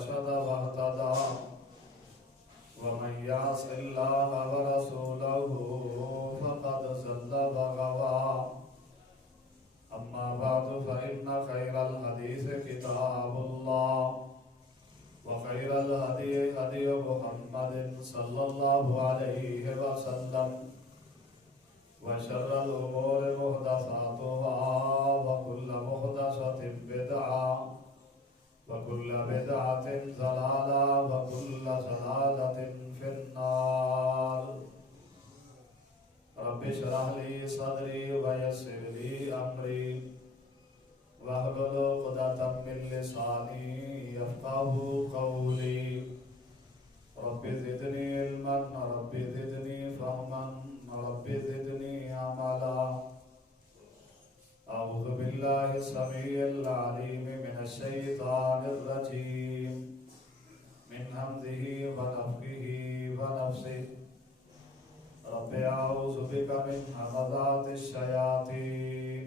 رشد واهتدى ومن يعص الله ورسوله فقد ضل وغوى أما بعد فإن خير الحديث كتاب الله وخير الهدي هدي محمد صلى الله عليه وسلم وشر الأمور محدثاتها وكل محدثة بدعة وكل بدعة ضلالة وكل ضلالة في النار. رب اشرح لي صدري ويسر لي أمري واحلل عقدة من لساني يفقهوا قولي. رب زدني علما رب زدني فهما رب زدني عملا. أعوذ بالله السميع العليم من الشيطان الرجيم من همزه ونفخه ونفثه. رب أعوذ بك من همزات الشياطين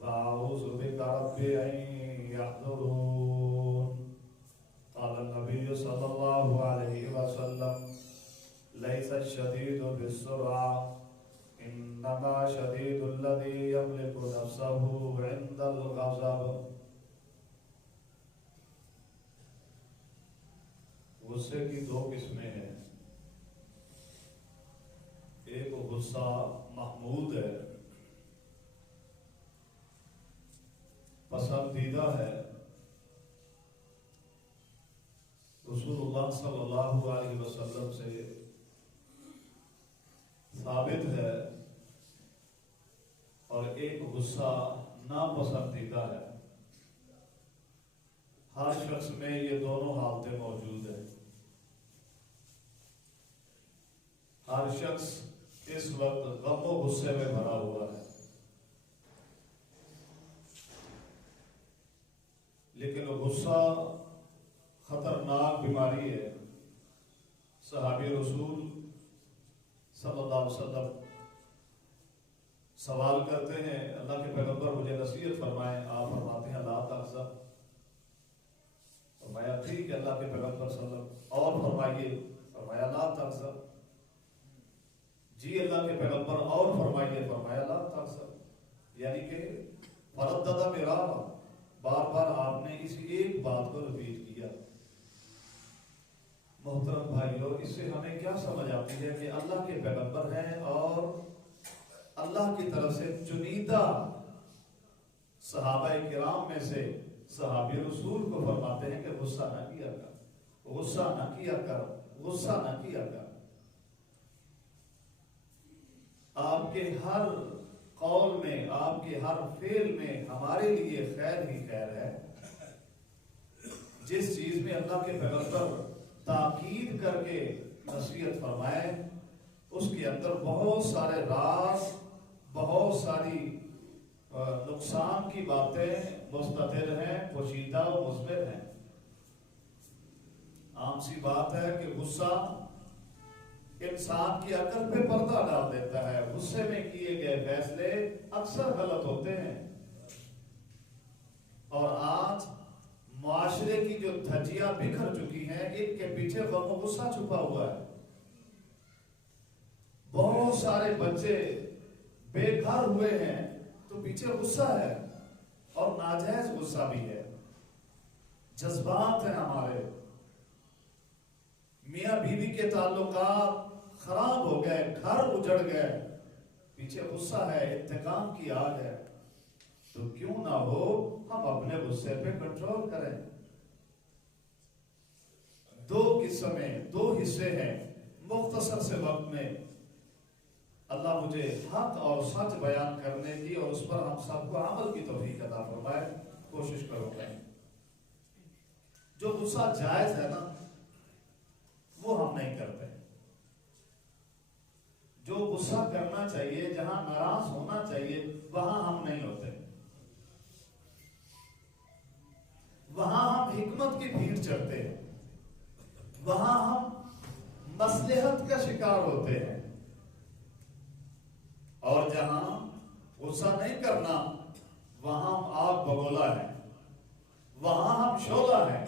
وأعوذ بك رب أن يحضرون. قال النبي صلى الله عليه وسلم ليس الشديد بالسرعة انما شدید الذی یملک نفسه عند الغضب. غصے کی دو قسمیں ہیں. ایک غصہ محمود ہے، پسندیدہ ہے. رسول اللہ صلی اللہ علیہ وسلم سے ثابت ہے. اور ایک غصہ ناپسندیدہ ہے. ہر شخص میں یہ دونوں حالتیں موجود ہیں. ہر شخص اس وقت غم و غصے میں بھرا ہوا ہے. لیکن غصہ خطرناک بیماری ہے. صحابی رسول صلی اللہ علیہ وسلم سوال کرتے ہیں اللہ کے پیغمبر مجھے نصیحت فرمائیں. آپ فرماتے ہیں لا تغضب. فرمایا ٹھیک ہے اللہ کے پیغمبر صلی اللہ علیہ وسلم اور فرمائیے. فرمایا لا تغضب. جی اللہ کے پیغمبر اور فرمائیے. فرمایا لا تغضب. یعنی کہ فردد مرارا، بار بار آپ نے اس ایک بات کو ریپیٹ کیا. محترم بھائیو، اس سے ہمیں کیا سمجھ آتی ہے کہ اللہ کے پیغمبر ہیں اور اللہ کی طرف سے چنیدہ صحابہ کرام میں سے صحابی رسول کو فرماتے ہیں کہ غصہ نہ کیا کر، غصہ نہ کیا کر، غصہ نہ کیا کر. آپ کے ہر قول میں، آپ کے ہر فعل میں ہمارے لیے خیر ہی خیر ہے. جس چیز میں اللہ کے پیغمبر تاکید کر کے نصیحت فرمائے اس کے اندر بہت سارے راز، بہت ساری نقصان کی باتیں مستتر ہیں، پوشیدہ و مثبت ہیں. عام سی بات ہے کہ غصہ انسان کی عقل پہ پردہ ڈال دیتا ہے. غصے میں کیے گئے فیصلے اکثر غلط ہوتے ہیں. اور آج معاشرے کی جو دھجیاں بکھر چکی ہیں ان کے پیچھے غم و غصہ چھپا ہوا ہے. بہت سارے بچے بے گھر ہوئے ہیں تو پیچھے غصہ ہے، اور ناجائز غصہ بھی ہے. جذبات ہیں ہمارے. میاں بیوی کے تعلقات خراب ہو گئے، گھر اجڑ گئے، پیچھے غصہ ہے، انتقام کی آگ ہے. تو کیوں نہ ہو ہم اپنے غصے پہ کنٹرول کریں. دو قسمیں، دو حصے ہیں. مختصر سے وقت میں اللہ مجھے حق اور سچ بیان کرنے کی اور اس پر ہم سب کو عمل کی توفیق عطا فرمائے. کوشش کرو گے. جو غصہ جائز ہے نا وہ ہم نہیں کرتے. جو غصہ کرنا چاہیے، جہاں ناراض ہونا چاہیے وہاں ہم نہیں ہوتے. وہاں ہم حکمت کی بھیڑ چڑھتے ہیں. وہاں ہم مصلحت کا شکار ہوتے ہیں. اور جہاں غصہ نہیں کرنا وہاں ہم آگ بگولا ہے، وہاں ہم شعلہ ہیں.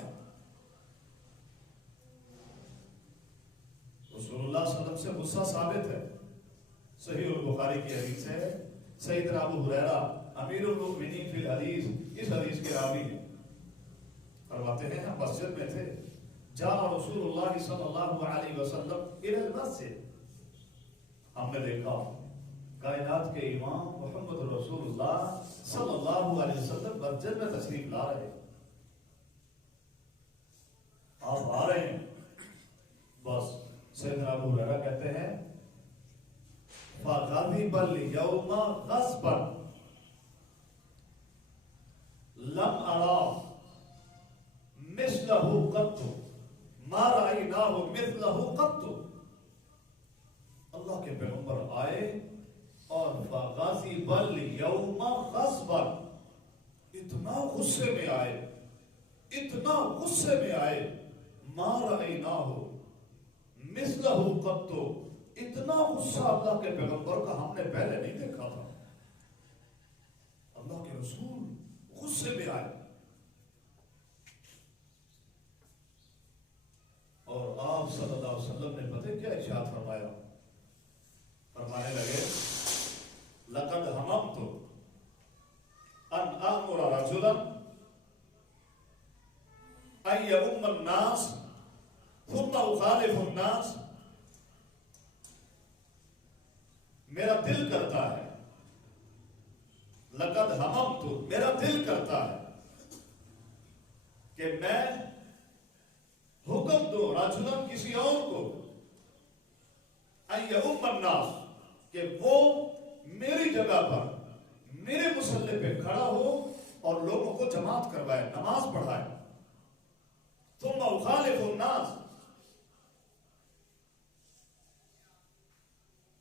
رسول اللہ صلی اللہ علیہ وسلم سے غصہ ثابت ہے، صحیح البخاری کی حدیث ہے، سیدنا ابو ہریرہ امیر المؤمنین فی الحدیث اس حدیث کے راوی ہیں، فرماتے ہیں ہم مسجد میں تھے، جاء رسول اللہ صلی اللہ علیہ وسلم الی المسجد، ہم نے دیکھا کائنات کے امام محمد رسول اللہ صلی اللہ علیہ وسلم مسجد میں تشریف لا رہے، آپ آ رہے ہیں، بس سیدنا ابو ہریرہ کہتے ہیں فَغَضِبَ الْيَوْمَ غَضْبًا لَمْ أَرَى مِثْلَهُ قَطُّ مَا رَأَيْنَاهُ مِثْلَهُ قَطُّ، اللہ کے پیغمبر آئے اور فَغَضِبَ الْيَوْمَ غَضْبًا، اتنا غصے میں آئے، اتنا غصے میں آئے، مَا رَأَيْنَاهُ مِثْلَهُ قَطُّ، اتنا غصہ اللہ کے پیغمبر کا ہم نے پہلے نہیں دیکھا تھا، اللہ کے رسول غصے میں آئے، اور آپ صلی اللہ علیہ وسلم نے پتہ کیا ارشاد فرمایا، فرمانے لگے لقد هممت ان امر رجلا ان يؤم الناس ثم اخالف الناس، میرا دل کرتا ہے، لقد هممت میرا دل کرتا ہے کہ میں حکم دو رجلا کسی اور کو، ان یؤم الناس کہ وہ میری جگہ پر میرے مصلی پہ کھڑا ہو اور لوگوں کو جماعت کروائے، نماز پڑھائے، ثم اخالف الناس،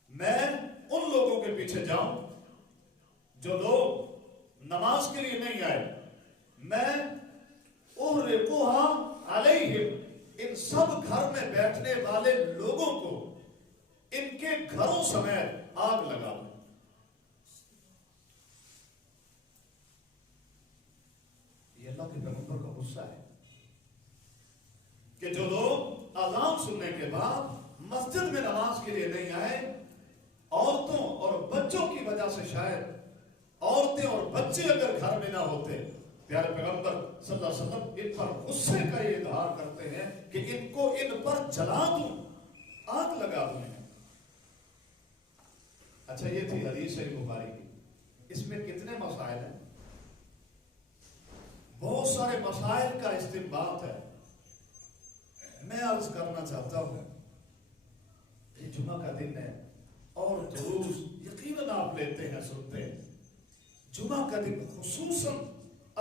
میں ان لوگوں کے پیچھے جاؤں جو لوگ نماز کے لیے نہیں آئے، میں احرقھا علیہم، ان سب گھر میں بیٹھنے والے لوگوں کو ان کے گھروں سمیت آگ لگا دوں۔ یہ اللہ کے پیغمبر کا غصہ ہے کہ جو لوگ اذان سننے کے بعد مسجد میں نماز کے لیے نہیں آئے، عورتوں اور بچوں کی وجہ سے، شاید عورتیں اور بچے اگر گھر میں نہ ہوتے، پیارے پیغمبر صلی اللہ علیہ وسلم ان پر غصے کا یہ اظہار کرتے ہیں کہ ان کو ان پر جلا دوں، آگ لگا دوں۔ اچھا یہ تھی حدیث صحیح بخاری کی، اس میں کتنے مسائل ہیں؟ بہت سارے مسائل کا استنباط ہے، میں عرض کرنا چاہتا ہوں، یہ جمعہ کا دن ہے اور دروس یقیناً آپ لیتے ہیں، سنتے ہیں، جمعہ کا دن خصوصاً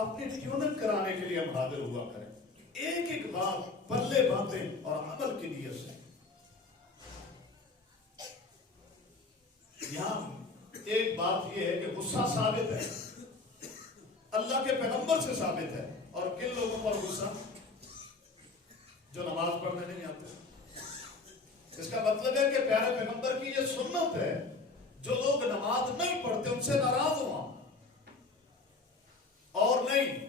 اپنی ٹیوننگ کرانے کے لیے ہم حاضر ہوا کریں، ایک ایک بات پلے باندھیں اور عمل کی نیت سے۔ یہاں ایک بات یہ ہے کہ غصہ ثابت ہے، اللہ کے پیغمبر سے ثابت ہے، اور کن لوگوں پر غصہ؟ جو نماز پڑھنے نہیں آتے۔ اس کا مطلب ہے کہ پیارے پیغمبر کی یہ سنت ہے، جو لوگ نماز نہیں پڑھتے ان سے ناراض ہوا، اور نہیں۔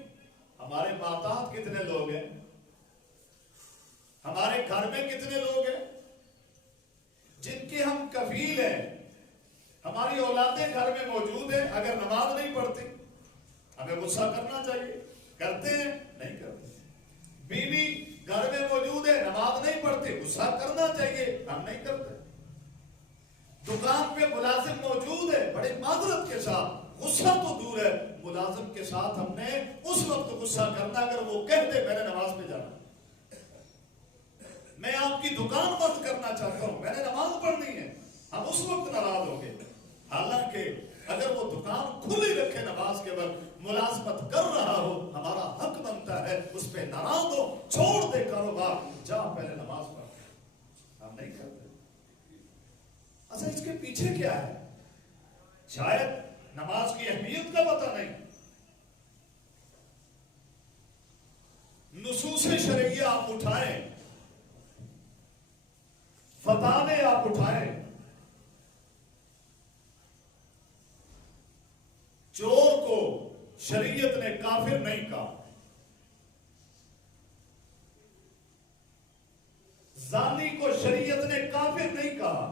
ہمارے ماتحت کتنے لوگ ہیں، ہمارے گھر میں کتنے لوگ ہیں جن کے ہم کفیل ہیں، ہماری اولادیں گھر میں موجود ہیں، اگر نماز نہیں پڑھتی ہمیں غصہ کرنا چاہیے، کرتے ہیں؟ نہیں کرتے۔ بیوی گھر میں موجود ہے، نماز نہیں پڑھتے، غصہ کرنا چاہیے، ہم نہیں کرتے۔ دکان پہ ملازم موجود ہے، بڑے معذرت کے ساتھ، غصہ تو دور ہے، ملازم کے ساتھ ہم نے اس وقت غصہ کرنا اگر وہ کہہ دے میں نے نماز پہ جانا، میں آپ کی دکان بند کرنا چاہتا ہوں، میں نے نماز پڑھنی ہے، ہم اس وقت ناراض ہوں گے۔ حالانکہ اگر وہ دکان کھلی رکھے نماز کے وقت، ملازمت کر رہا ہو، ہمارا حق بنتا ہے اس پہ ناراض ہو، چھوڑ دے کاروبار، جا پہلے نماز پڑھ، ہم نہیں کرتے۔ اچھا اس کے پیچھے کیا ہے؟ شاید نماز کی اہمیت کا پتہ نہیں، نصوص شرعیہ آپ اٹھائیں، فتاوے آپ اٹھائیں، چور کو شریعت نے کافر نہیں کہا، زانی کو شریعت نے کافر کہا.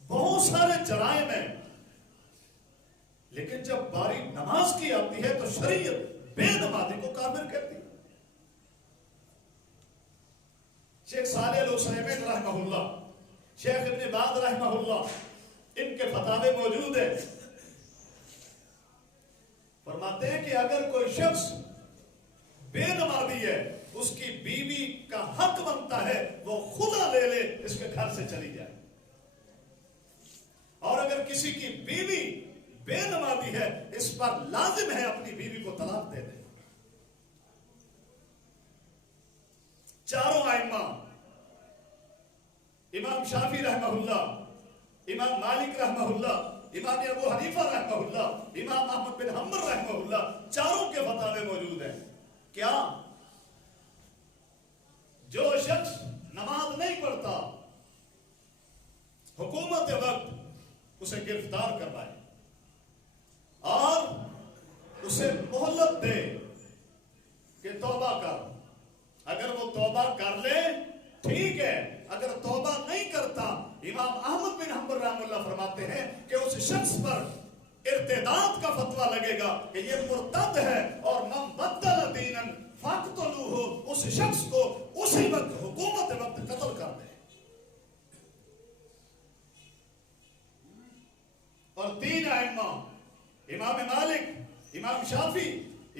بہت سارے جرائم ہیں، لیکن جب باری نماز کی آتی ہے تو شریعت بے نمازی کو کافر کہتی ہے. شیخ صالح العثیمین رحمہ اللہ، شیخ ابن باز رحمہ اللہ، ان کے فتاوے موجود ہیں. فرماتے ہیں کہ اگر کوئی شخص بے نمازی ہے، اس کی بیوی کا حق بنتا ہے وہ خدا لے لے، اس کے گھر سے چلی جائے. اور اگر کسی کی بیوی بے نمازی ہے، اس پر لازم ہے اپنی بیوی کو طلاق دے دے. چاروں ائمہ، امام شافعی رحمہ اللہ، امام مالک رحمہ اللہ، امام ابو حنیفہ رحمہ اللہ، امام احمد بن حنبل رحمہ اللہ، چاروں کے فتاوے موجود ہیں. کیا جو شخص نماز نہیں پڑھتا، حکومت وقت اسے گرفتار کروائے اور اسے مہلت دے کہ توبہ کر. اگر وہ توبہ کر لے ٹھیک ہے، اگر توبہ نہیں کرتا، امام احمد بن حنبل رحمہ اللہ فرماتے ہیں کہ اس شخص پر ارتداد کا فتویٰ لگے گا کہ یہ مرتد ہے، اور من بدل دینا فاقتلوہ، اس شخص کو اسی وقت حکومت وقت قتل کر دے. اور تین ائمہ، امام مالک، امام شافعی،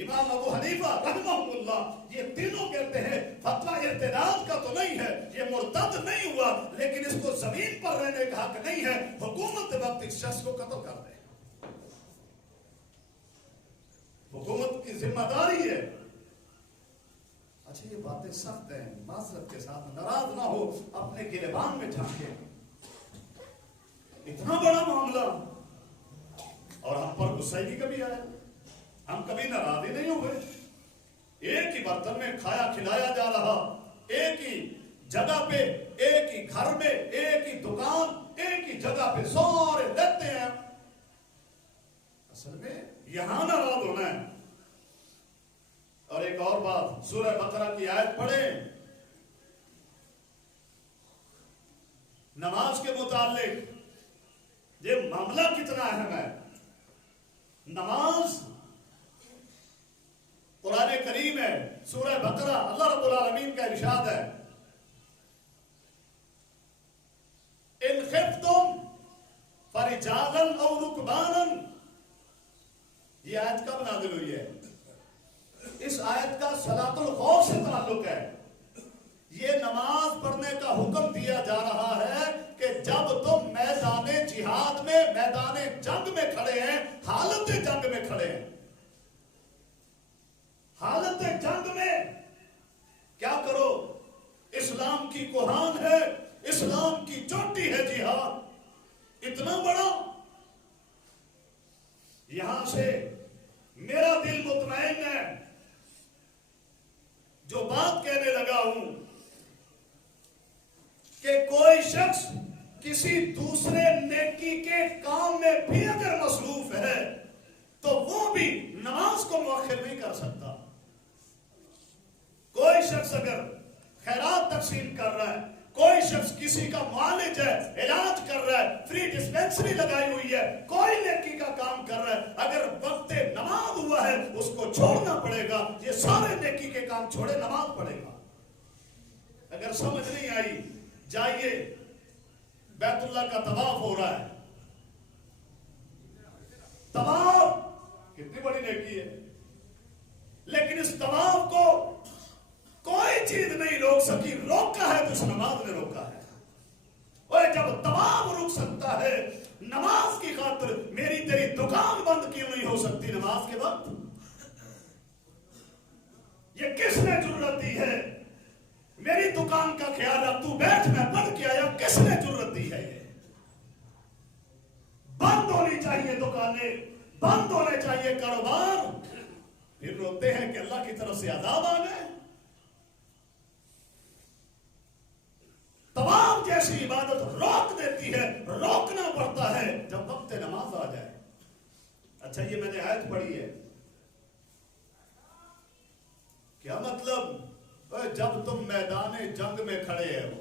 امام ابو حنیفہ رحمہ اللہ، یہ تینوں کہتے ہیں فتویٰ ارتداد کا تو نہیں ہے، یہ مرتد نہیں ہوا، لیکن اس کو زمین پر رہنے کا حق نہیں ہے، حکومت وقت اس شخص کو قتل کر دے. حکومت کی ذمہ داری ہے. اچھا یہ باتیں سخت ہیں، معذرت کے ساتھ ناراض نہ ہو، اپنے گریبان میں جھانکیں. اتنا بڑا معاملہ اور ہم پر غصہ ہی نہیں کبھی آیا، ہم کبھی ناراض ہی نہیں ہوئے. ایک ہی برتن میں کھایا کھلایا جا رہا، ایک ہی جگہ پہ، ایک ہی گھر میں، ایک ہی دکان، ایک ہی جگہ پہ سارے رہتے ہیں. اصل میں یہاں ناراض ہونا ہے. اور ایک اور بات، سورہ بقرہ کی آیت پڑھیں نماز کے متعلق. یہ معاملہ کتنا اہم ہے. نماز قرآن کریم ہے، سورہ بقرہ، اللہ رب العالمین کا ارشاد ہے ان خفتم فرجالا او رکبانا. یہ آیت کب نازل ہوئی ہے؟ اس آیت کا صلاۃ الخوف سے تعلق ہے. یہ نماز پڑھنے کا حکم دیا جا رہا ہے کہ جب تم میدان جہاد میں، میدان جنگ میں کھڑے ہیں، حالت جنگ میں کھڑے ہیں، حالت جنگ میں کیا کرو؟ اسلام کی کوہان ہے، اسلام کی چوٹی ہے جہاد، اتنا بڑا. یہاں سے میرا دل مطمئن ہے. جو بات کہنے لگا ہوں کہ کوئی شخص کسی دوسرے نیکی کے کام میں بھی اگر مصروف ہے تو وہ بھی نماز کو مؤخر نہیں کر سکتا. کوئی شخص اگر خیرات تقسیم کر رہا ہے، کوئی شخص کسی کا معالج ہے، علاج کر رہا ہے، فری ڈسپینسری لگائی ہوئی ہے، کوئی نیکی کا کام کر رہا ہے، اگر وقت نماز ہوا ہے اس کو چھوڑنا پڑے گا. یہ سارے نیکی کے کام چھوڑے، نماز پڑھے گا. اگر سمجھ نہیں آئی، جائیے بیت اللہ کا طواف ہو رہا ہے. طواف کتنی بڑی نیکی ہے، لیکن اس طواف کو کوئی چیز نہیں روک سکی. روکا ہے تو اس نماز نے روکا ہے. اور جب طواف رک سکتا ہے نماز کی خاطر، میری تیری دکان بند کیوں نہیں ہو سکتی نماز کے وقت؟ یہ کس نے جرت دی ہے؟ میری دکان کا خیال رکھ، تو بیٹھ، میں بند کیا، یا کس نے جرت دی ہے؟ یہ بند ہونی چاہیے دکانیں، بند ہونے چاہیے کاروبار. پھر روتے ہیں کہ اللہ کی طرف سے عذاب آ گئے. طواف جیسی عبادت روک دیتی ہے، روکنا پڑتا ہے جب وقت نماز آ جائے. اچھا یہ میں نے آیت پڑھی ہے، کیا مطلب؟ جب تم میدان جنگ میں کھڑے ہو،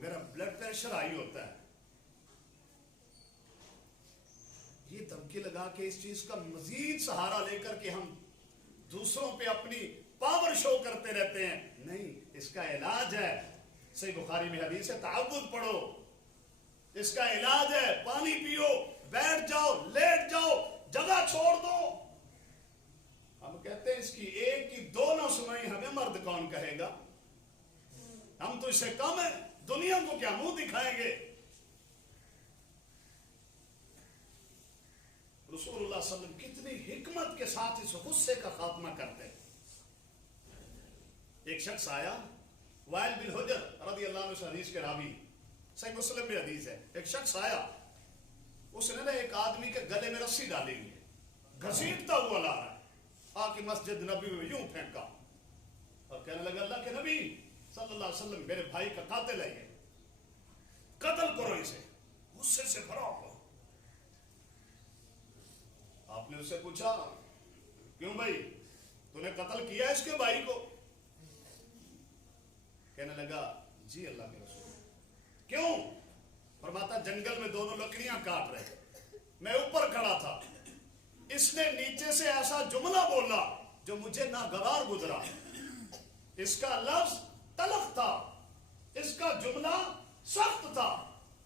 میرا بلڈ پریشر ہائی ہوتا ہے. یہ دھمکی لگا کے اس چیز کا مزید سہارا لے کر کے ہم دوسروں پہ اپنی پاور شو کرتے رہتے ہیں. نہیں، اس کا علاج ہے. صحیح بخاری میں حدیث ہے، تعوذ پڑھو. اس کا علاج ہے پانی پیو، بیٹھ جاؤ، لیٹ جاؤ، جگہ چھوڑ دو. ہم کہتے ہیں اس کی ایک کی دو نہ سنائی، ہمیں مرد کون کہے گا؟ ہم تو اس سے کم ہیں، دنیا کو کیا منہ دکھائیں گے؟ رسول اللہ صلی اللہ علیہ وسلم کتنی حکمت کے ساتھ اس غصے کا خاتمہ کرتے ہیں. ایک شخص آیا، وائل بن حجر رضی اللہ عنہ، حدیث کے راوی، صحیح مسلم میں حدیث ہے. ایک شخص آیا، اس نے ایک آدمی کے گلے میں رسی ڈالی ہوئی ہے، گھسیٹتا ہوا لا رہا ہے. آ کے مسجد نبی میں یوں پھینکا اور کہنے لگا اللہ کے نبی صلی اللہ علیہ وسلم میرے بھائی کا قاتل ہے، یہ قتل کرو اسے. غصے سے بھرا ہوا. آپ نے اس سے پوچھا کیوں بھائی، تو نے قتل کیا اس کے بھائی کو؟ کہنے لگا جی اللہ کے رسول. کیوں؟ فرماتا جنگل میں دونوں لکڑیاں کاٹ رہے، میں اوپر کھڑا تھا، اس نے نیچے سے ایسا جملہ بولا جو مجھے ناگوار گزرا. اس کا لفظ تلخ تھا، اس کا جملہ سخت تھا،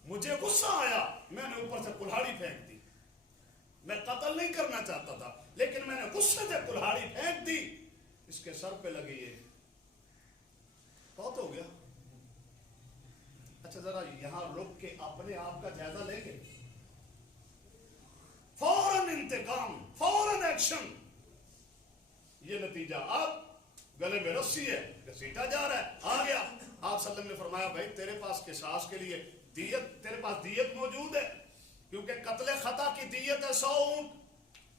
مجھے غصہ آیا، میں نے اوپر سے کلہاڑی پھینک دی. میں قتل نہیں کرنا چاہتا تھا، لیکن میں نے غصے سے کلہاڑی پھینک دی، اس کے سر پہ لگی. یہ بہت ہو گیا. اچھا ذرا یہاں رک کے اپنے آپ کا جائزہ لیں گے. فوراً انتقام، فوراً ایکشن. یہ نتیجہ. اب گلے میں رسی ہے، گھسیٹا جا رہا ہے، آ گیا. آپ صلی اللہ علیہ وسلم نے فرمایا بھائی تیرے پاس قصاص کے لیے دیت، تیرے پاس دیت موجود ہے، کیونکہ قتل خطا کی دیت ہے 100 اونٹ.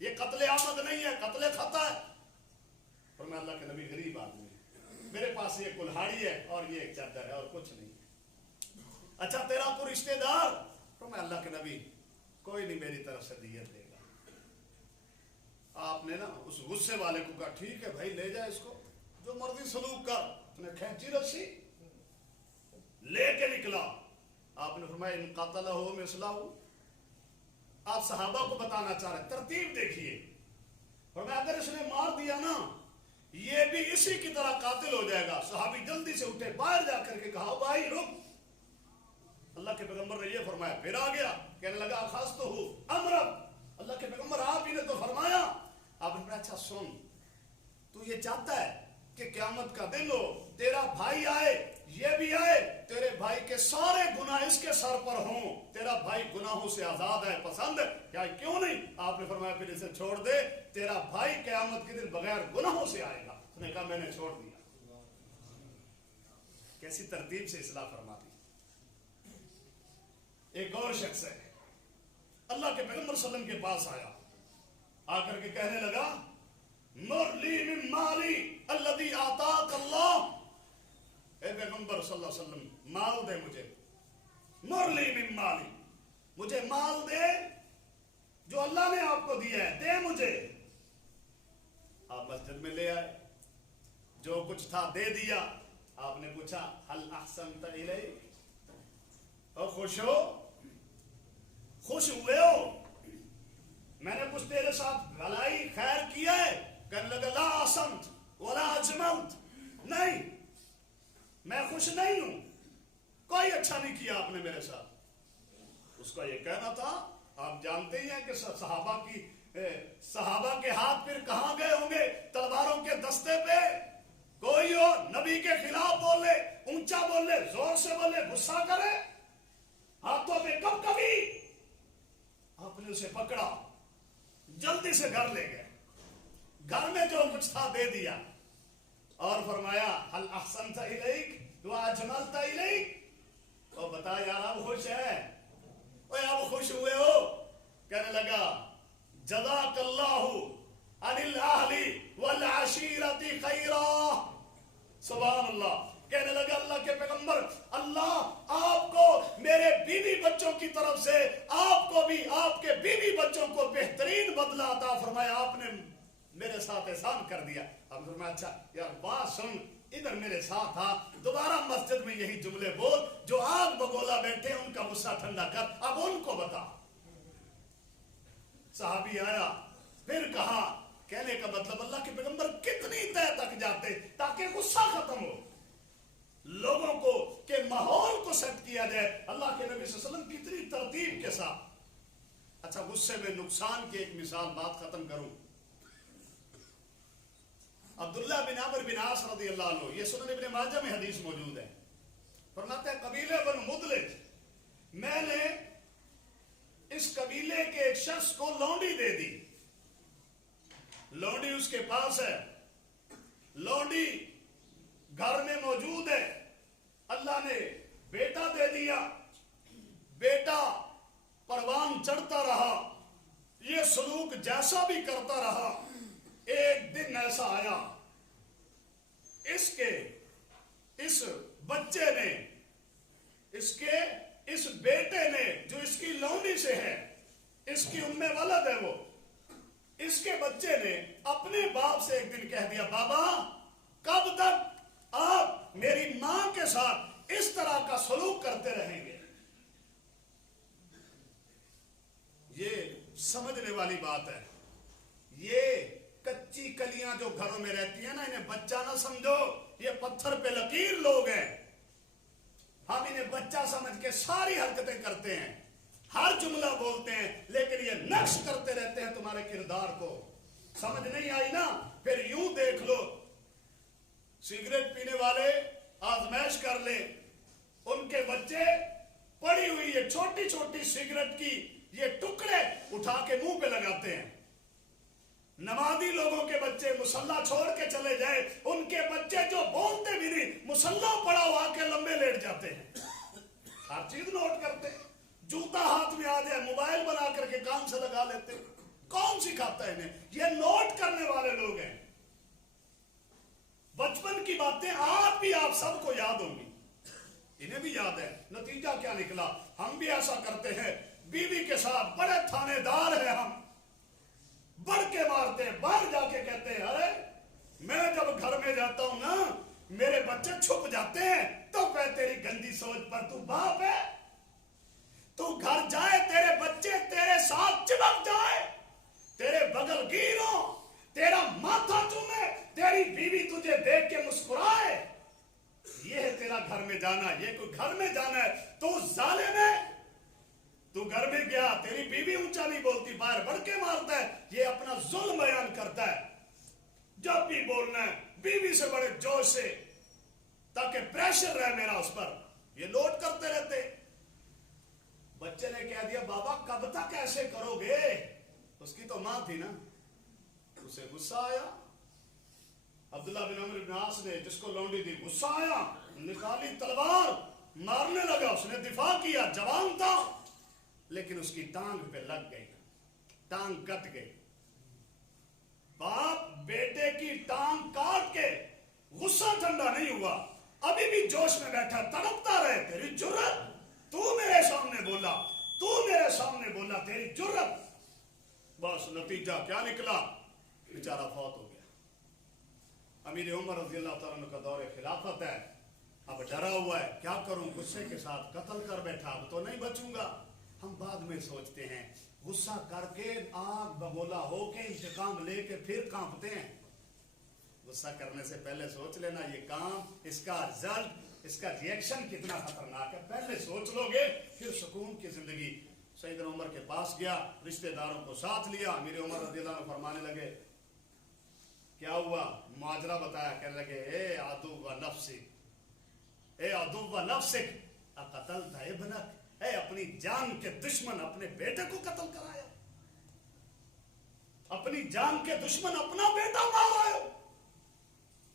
یہ قتل عمد نہیں ہے، قتل خطا ہے. فرمایا اللہ کے نبی غریب آدمی، میرے پاس یہ کلہاڑی ہے اور یہ ایک چادر ہے اور کچھ نہیں. اچھا تیرا کوئی رشتے دار؟ فرمایا اللہ کے نبی کوئی نہیں میری طرف سے دیت دے گا. آپ نے نا اس غصے والے کو کہا ٹھیک ہے بھائی لے جائے اس کو، جو مرضی سلوک کر. اس نے کھینچی رسی، لے کے نکلا. آپ نے فرمایا ان قاتلہ ہو مثلہ. آپ صحابہ کو بتانا چاہ رہے، ترتیب دیکھیے. فرمایا اگر اس نے مار دیا نا یہ بھی اسی کی طرح قاتل ہو جائے گا. صحابی جلدی سے اٹھے، باہر جا کر کے کہا بھائی رک. اللہ کے پیغمبر نے یہ فرمایا. پھر آ گیا، کہنے لگا خاص تو ہو امرک. اللہ کے پیغمبر آپ ہی نے تو فرمایا. آپ نے کہا اچھا سن، تو یہ چاہتا ہے کہ قیامت کا دن ہو، تیرا بھائی آئے، یہ بھی آئے، تیرے بھائی کے سارے گناہ اس کے سر پر ہوں، تیرا بھائی گناہوں سے آزاد ہے، پسند ہے کیا؟ کیوں نہیں؟ آپ نے فرمایا پھر اسے چھوڑ دے، تیرا بھائی قیامت کے دن بغیر گناہوں سے آئے گا. اس نے کہا میں نے چھوڑ دیا. کیسی ترتیب سے اصلاح فرما دی. ایک اور شخص ہے، اللہ کے پیغمبر صلی اللہ علیہ وسلم کے پاس آیا، آ کر کے کہنے لگا مر لی من مالی الذی آتاک اللہ. اے پیغمبر صلی اللہ علیہ وسلم مال دے مجھے. مر لی من مالی، مجھے مال دے جو اللہ نے آپ کو دیا ہے، دے مجھے. آپ مسجد میں لے آئے، جو کچھ تھا دے دیا. آپ نے پوچھا هل احسنت الیہ، اور خوش ہو؟ خوش ہوئے ہو؟ میں نے کچھ تیرے ساتھ بھلائی خیر کیا ہے؟ کہنے لگا لا احسنت ولا اجملت. نہیں میں خوش نہیں ہوں، کوئی اچھا نہیں کیا آپ نے میرے ساتھ. اس کا یہ کہنا تھا. آپ جانتے ہی ہیں کہ صحابہ کے ہاتھ پھر کہاں گئے ہوں گے؟ تلواروں کے دستے پہ. کوئی ہو نبی کے خلاف بولے، اونچا بولے، زور سے بولے، غصہ کرے، ہاتھوں پہ کب کبھی. آپ نے اسے پکڑا، جلدی سے گھر لے گئے، گھر میں جو کچھ تھا دے دیا، اور فرمایا هل احسنت الیک واجملت الیک. اور بتا یار اب خوش ہے؟ اوے اب خوش ہوئے ہو؟ کہنے لگا جزاک اللہ عن الاہل والعشیرۃ خیرا. سبحان اللہ. کہنے لگا اللہ کے پیغمبر اللہ آپ کو میرے بیوی بچوں کی طرف سے، آپ کو بھی آپ کے بیوی بچوں کو بہترین بدلہ عطا فرمایا. آپ نے میرے ساتھ احسان کر دیا. اب فرمایا اچھا یار بات سن، ادھر میرے ساتھ آ, دوبارہ مسجد میں یہی جملے بول جو آگ بگولا بیٹھے ان کا غصہ ٹھنڈا کر, اب ان کو بتا. صحابی آیا, پھر کہا, کہنے کا مطلب اللہ کے پیغمبر کتنی طے تک جاتے تاکہ غصہ ختم ہو, لوگوں کو کہ ماحول کو سیٹ کیا جائے. اللہ کے نبی صلی اللہ علیہ وسلم کتنی ترتیب کے ساتھ. اچھا, غصے میں نقصان کی ایک مثال, بات ختم کروں. عبداللہ بن عمرو بن عاص رضی اللہ عنہ, یہ سنن ابن ماجہ میں حدیث موجود ہے, فرماتے ہیں قبیلے بن مدلج, میں نے اس قبیلے کے ایک شخص کو لونڈی دے دی. لونڈی اس کے پاس ہے, لونڈی گھر میں موجود ہے, اللہ نے بیٹا دے دیا, بیٹا پروان چڑھتا رہا, یہ سلوک جیسا بھی کرتا رہا. ایک دن ایسا آیا, اس بچے نے, اس بیٹے نے جو اس کی لونڈی سے ہے, اس کی ام ولد ہے وہ, اس کے بچے نے اپنے باپ سے ایک دن کہہ دیا, بابا کب تک آپ میری ماں کے ساتھ اس طرح کا سلوک کرتے رہیں گے. یہ سمجھنے والی بات ہے. یہ کچی کلیاں جو گھروں میں رہتی ہیں نا, انہیں بچہ نہ سمجھو, یہ پتھر پہ لکیر لوگ ہیں. ہم انہیں بچہ سمجھ کے ساری حرکتیں کرتے ہیں, ہر جملہ بولتے ہیں, لیکن یہ نقش کرتے رہتے ہیں تمہارے کردار کو. سمجھ نہیں آئی نا, پھر یوں دیکھ لو, سگریٹ پینے والے آزمائش کر لیں, ان کے بچے پڑی ہوئی یہ چھوٹی چھوٹی سگریٹ کی یہ ٹکڑے اٹھا کے منہ پہ لگاتے ہیں. نمازی لوگوں کے بچے مصلی چھوڑ کے چلے جائے, ان کے بچے جو بولتے بھی نہیں, مصلی پڑا ہوا کے لمبے لیٹ جاتے ہیں, ہر چیز نوٹ کرتے ہیں. جوتا ہاتھ میں آ جائے, موبائل بنا کر کے کان سے لگا لیتے. کون سکھاتا ہے انہیں؟ یہ نوٹ کرنے والے لوگ ہیں. بچپن کی باتیں آپ سب کو یاد ہوں گی, انہیں بھی یاد ہے. نتیجہ کیا نکلا؟ ہم بھی ایسا کرتے ہیں. بیوی کے ساتھ بڑے تھانے دار ہیں, ہم بڑھ کے مارتے ہیں, باہر جا کے کہتے ہیں, ارے میں جب گھر میں جاتا ہوں نا, میرے بچے چھپ جاتے ہیں, تو کہ تیری گندی سوچ پر تو باپ ہے, تو گھر جائے تیرے بچے تیرے ساتھ چپک جائے, تیرے بغل گیر ہو, تیرا ماتھا چومے, تیری بیوی تجھے دیکھ کے مسکرائے, یہ ہے تیرا گھر میں جانا. یہ کوئی گھر میں جانا ہے؟ تو ظالم ہے, تو گھر میں گیا, تیری بیوی اونچا نہیں بولتی, باہر بڑھ کے مارتا ہے. یہ اپنا ظلم بیان کرتا ہے. جب بھی بولنا ہے بیوی سے بڑے جوش سے, تاکہ پریشر رہے میرا اس پر. یہ نوٹ کرتے رہتے. بچے نے کہہ دیا, بابا کب تک ایسے کرو گے؟ اس کی تو ماں تھی نا, اسے غصہ آیا. عبداللہ بن عمرو بن عاص نے, جس کو لونڈی دی, غصہ آیا, نکالی تلوار, مارنے لگا. اس نے دفاع کیا, جوان تھا, لیکن اس کی ٹانگ پہ لگ گئی, ٹانگ کٹ گئی. باپ بیٹے کی ٹانگ کاٹ کے, غصہ ٹھنڈا نہیں ہوا, ابھی بھی جوش میں بیٹھا, تڑپتا رہے. تیری جرت, تو میرے سامنے بولا, تو میرے سامنے بولا, تیری جرت. بس نتیجہ کیا نکلا؟ بیچارہ فوت ہو گیا. امیر عمر رضی اللہ تعالیٰ عنہ کا دور خلافت ہے, اب ڈرا ہوا ہے, کیا کروں, غصے کے ساتھ قتل کر بیٹھا, اب تو نہیں بچوں گا. ہم بعد میں سوچتے ہیں, غصہ کر کے آگ بگولا ہو کے انتقام لے کے پھر کانپتے ہیں. غصہ کرنے سے پہلے سوچ لینا, یہ کام, اس کا رزلٹ, اس کا ری ایکشن کتنا خطرناک ہے. پہلے سوچ لو گے, پھر سکون کی زندگی. سیدنا عمر کے پاس گیا, رشتہ داروں کو ساتھ لیا. امیر عمر رضی اللہ عنہ فرمانے لگے, کیا ہوا؟ ماجرا بتایا. کہنے لگے, اے عدو نفسی, اے عدو نفسک اقتلت ابنک, اے اپنی جان کے دشمن, اپنے بیٹے کو قتل کرایا, اپنی جان کے دشمن اپنا بیٹا مار آئے ہو.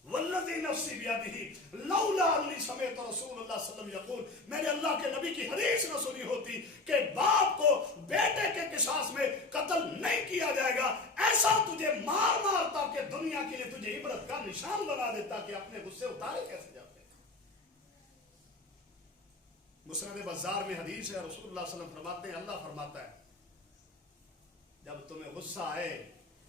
والذی نفسی بیدہ لولا انی سمعت رسول اللہ صلی اللہ علیہ وسلم یقول, میں نے اللہ کے نبی کی حدیث نہ سنی ہوتی کہ باپ کو بیٹے کے قصاص میں قتل نہیں کیا جائے گا, ایسا تجھے مار مار تاکہ دنیا کے لیے تجھے عبرت کا نشان بنا دیتا کہ اپنے غصے اتارے کیسے جاتے. مسند بزار میں حدیث ہے, رسول اللہ صلی اللہ علیہ وسلم فرماتے ہیں, اللہ فرماتا ہے, جب تمہیں غصہ آئے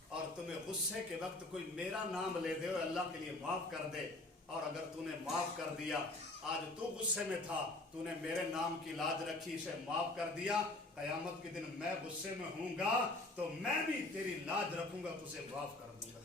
اور تمہیں غصے کے وقت کوئی میرا نام لے دے اور اللہ کے لیے معاف کر دے, اور اگر تو نے معاف کر دیا، آج تو غصے میں تھا، تو نے میرے نام کی لاج رکھی، اسے معاف کر دیا، قیامت کے دن میں غصے میں ہوں گا تو میں بھی تیری لاج رکھوں گا، تجھے معاف کر دوں گا۔